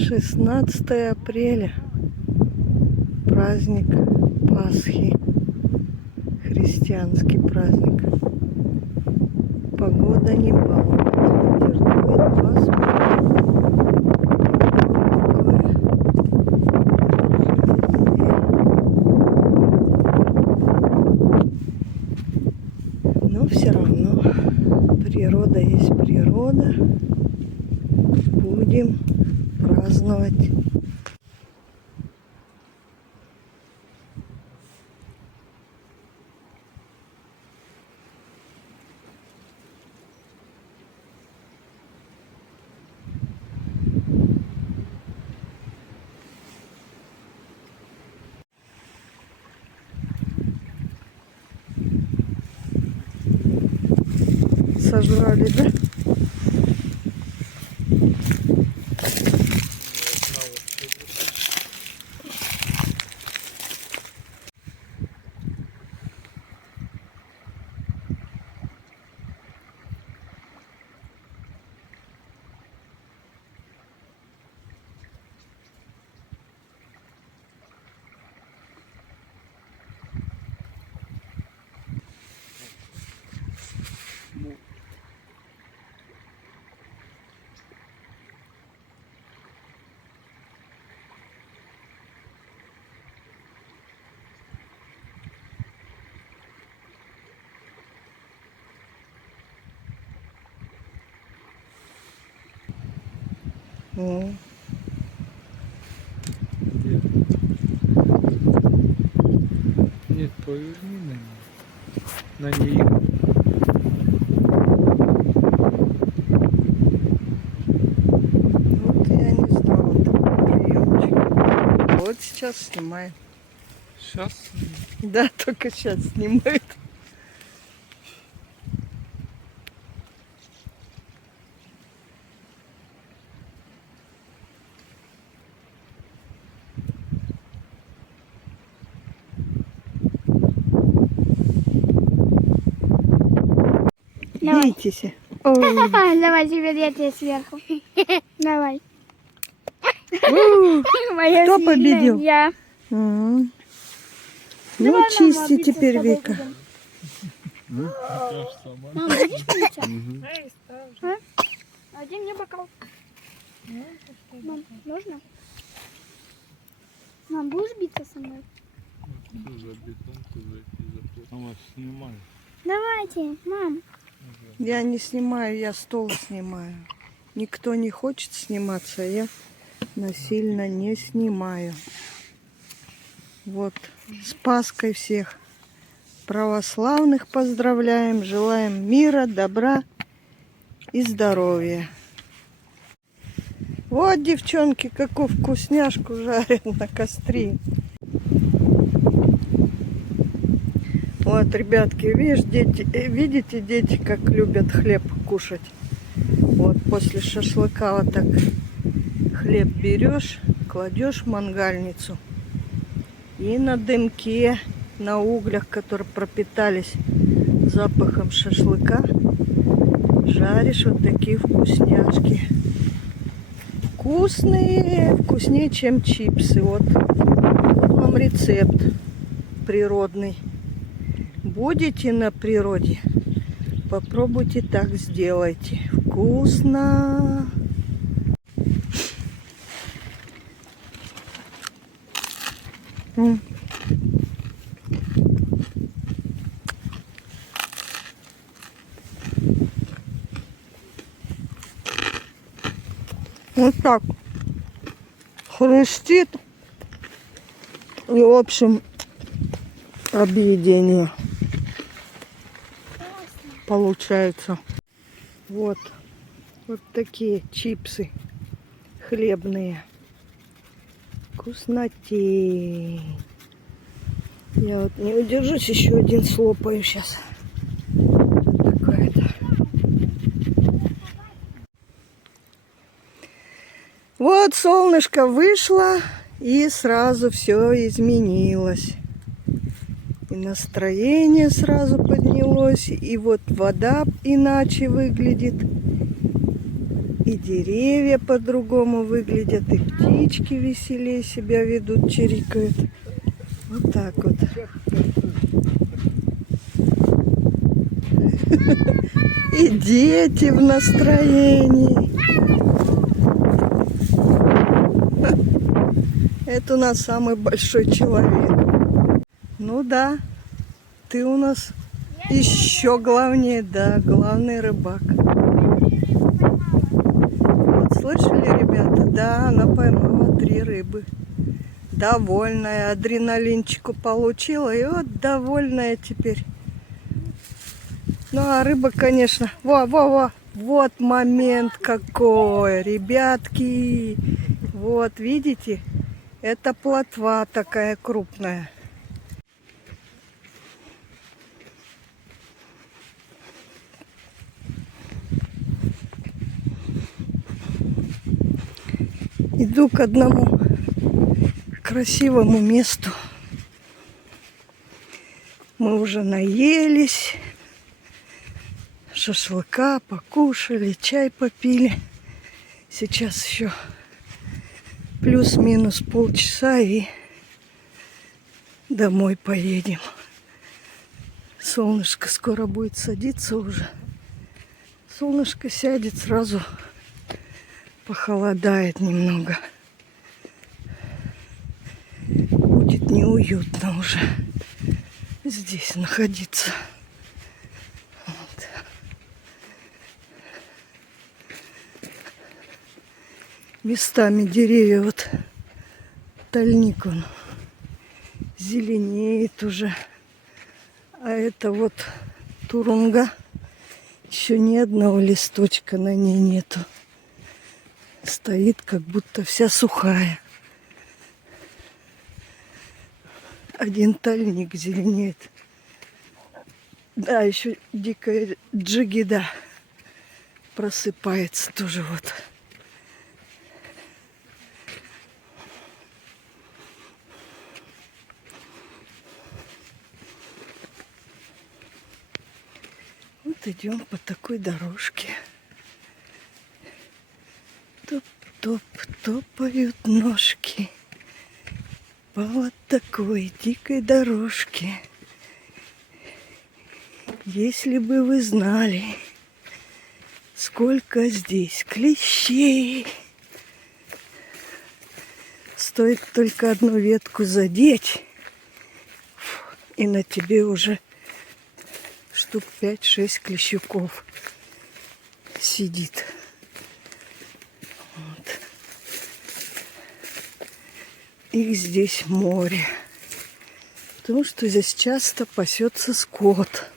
16 апреля. Праздник Пасхи. Христианский праздник. Погода не балует. Ветер дует пасмурно. Но все равно природа есть природа. Будем праздновать. Сожрали, да? Нет, поверни на нее. Вот я не знала такой приемчик. Вот сейчас снимаем. Сейчас? Да, только сейчас снимают. Давай. Видите? Давай, теперь я тебе сверху. Давай. Моя Кто сильная, победил? Я. Ну, Давай, мама, чисти биться с теперь, тобой Вика. будем. Мам, будешь биться? А где мне бокал? Мам, можно? Мам, будешь биться со мной? Мама, снимай. Давайте, мам. Я не снимаю, я стол снимаю. Никто не хочет сниматься, я насильно не снимаю. Вот, с Пасхой всех православных поздравляем, желаем мира, добра и здоровья. Вот, девчонки, какую вкусняшку жарят на костре. Вот, ребятки, видите, дети, как любят хлеб кушать. Вот, после шашлыка вот так хлеб берешь, кладешь в мангальницу. И на дымке, на углях, которые пропитались запахом шашлыка, жаришь вот такие вкусняшки. Вкусные, вкуснее, чем чипсы. Вот вам рецепт природный. Будете на природе, попробуйте так сделайте. Вкусно! Вот так хрустит. И, в общем, объедение получается. Вот такие чипсы хлебные. Вкуснотень. Я вот не удержусь, еще один слопаю сейчас. Такое-то. Вот солнышко вышло, и сразу все изменилось. И настроение сразу поднялось, и вот вода иначе выглядит. И деревья по-другому выглядят, и птички веселее себя ведут, чирикают. Вот так вот. И дети в настроении. Это у нас самый большой человек. Ну да, ты у нас еще главнее, да, главный рыбак. Вот слышали, ребята? Да, она поймала 3 рыбы. Довольная, адреналинчику получила, и вот довольная теперь. Ну, а рыба, конечно... Во-во-во! Вот момент какой, ребятки! Вот, видите? Это плотва такая крупная. Иду к одному красивому месту. Мы уже наелись. Шашлыка покушали, чай попили. Сейчас еще плюс-минус полчаса и домой поедем. Солнышко скоро будет садиться уже. Солнышко сядет, сразу похолодает немного. Будет неуютно уже здесь находиться. Вот. Местами деревья, вот тальник он зеленеет уже. А это вот турунга. Еще ни одного листочка на ней нету. Стоит, как будто вся сухая. Один тальник зеленеет. Да, еще дикая джигида просыпается тоже вот. Вот идем по такой дорожке. Топ-топ, топают ножки по вот такой дикой дорожке. Если бы вы знали, сколько здесь клещей. Стоит только одну ветку задеть, и на тебе уже штук 5-6 клещуков сидит. Вот. Их здесь море. Потому что здесь часто пасется скот.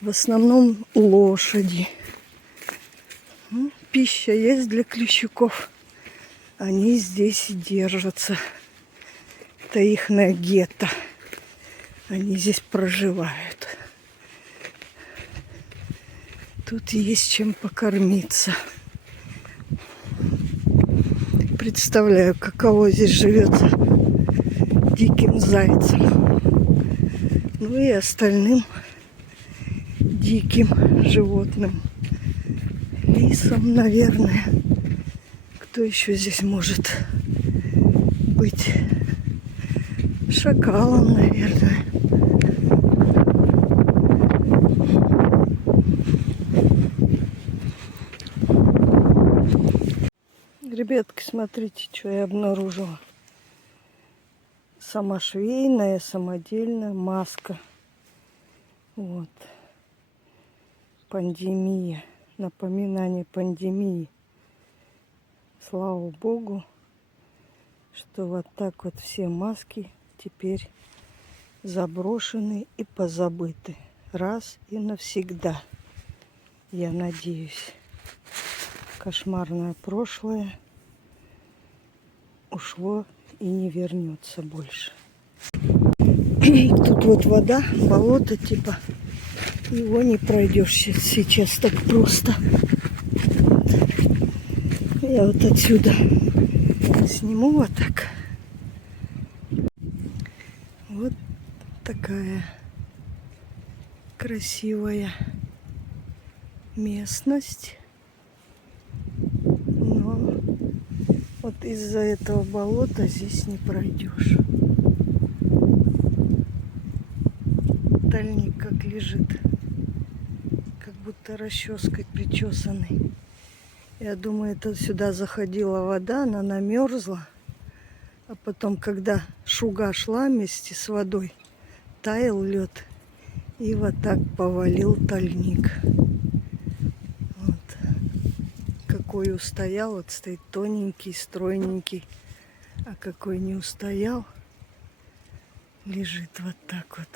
В основном лошади. Пища есть для клещуков. Они здесь и держатся. Это ихное гетто. Они здесь проживают. Тут есть чем покормиться. Представляю, каково здесь живется диким зайцем. Ну и остальным диким животным. Лисом, наверное. Кто еще здесь может быть? Шакалом, наверное. Ребятки, смотрите, что я обнаружила. Самошвейная, самодельная маска. Вот. Пандемия. Напоминание пандемии. Слава Богу, что вот так вот все маски теперь заброшены и позабыты. Раз и навсегда. Я надеюсь. Кошмарное прошлое ушло и не вернется больше. Тут вот вода, болото типа. Его не пройдешь сейчас так просто. Я вот отсюда сниму вот так. Вот такая красивая местность. из-за этого болота здесь не пройдешь. Тальник как лежит, как будто расческой причесанный. Я думаю, это сюда заходила вода, она намерзла. А потом, когда шуга шла вместе с водой, таял лед. И вот так повалил тальник. Вот. Какой устоял, вот стоит тоненький, стройненький. А какой не устоял, лежит вот так вот.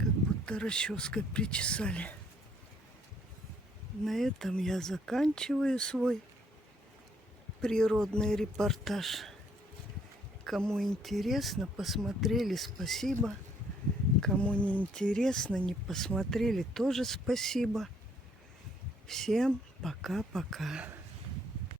Как будто расческой причесали. На этом я заканчиваю свой природный репортаж. Кому интересно, посмотрели, спасибо. Кому не интересно, не посмотрели, тоже спасибо. Всем пока-пока.